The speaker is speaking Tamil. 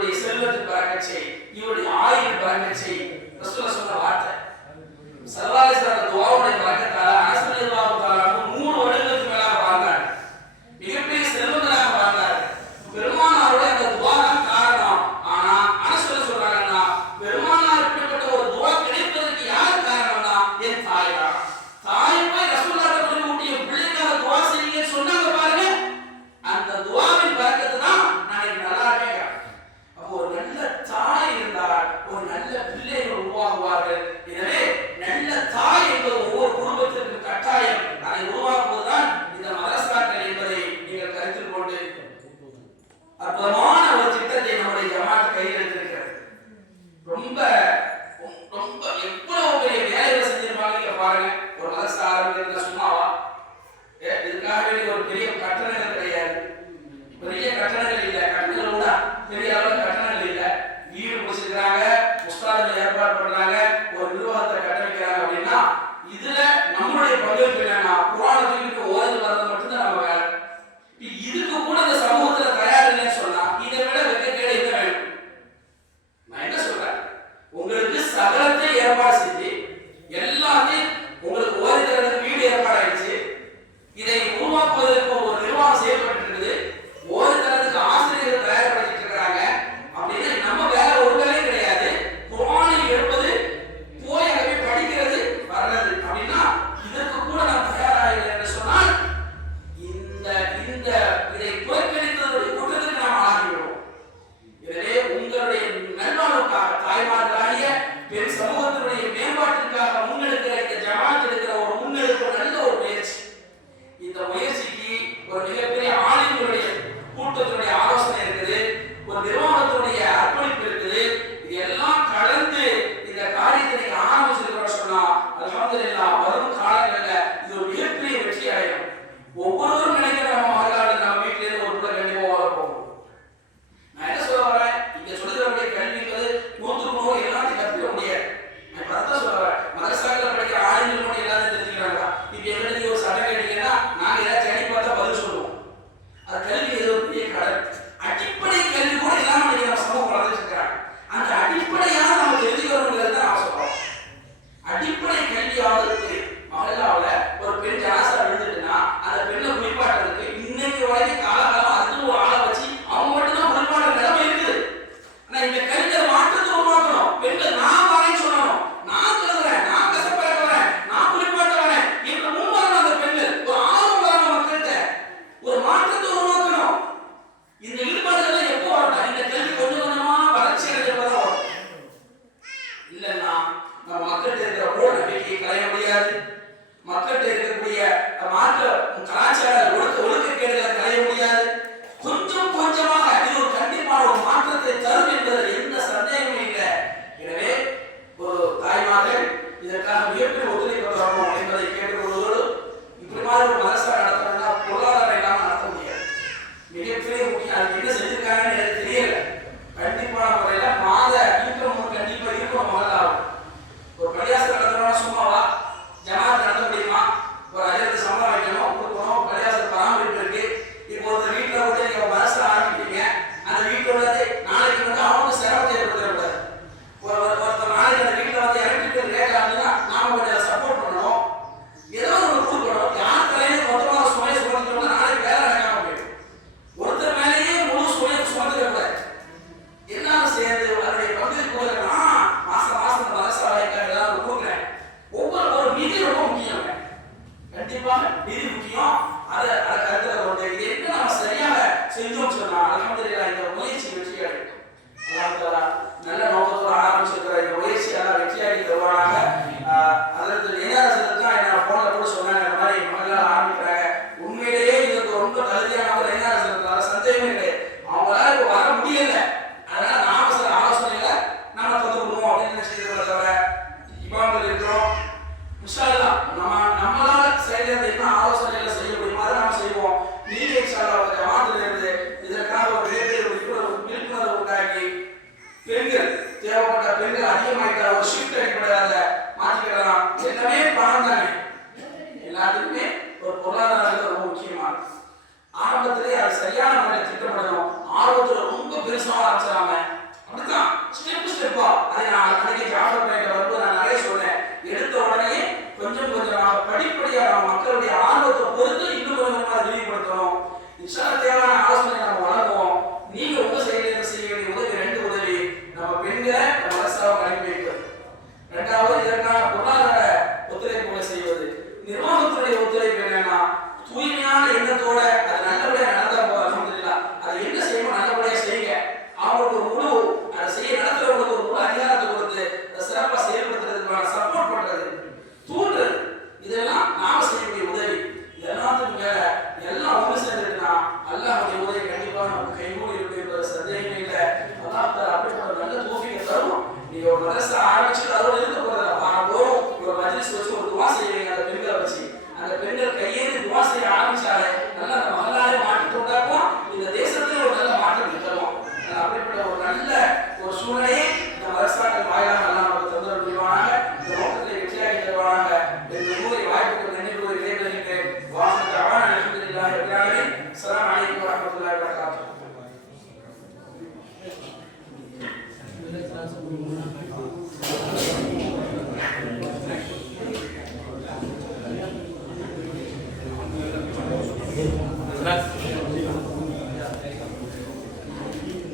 இவருடைய செல்வத்தில் பறக்க செய் இவருடைய ஆயுள் பறக்க செய். சொன்ன வார்த்தை. சர்வாலிஸ்வரர் துவாவுடைய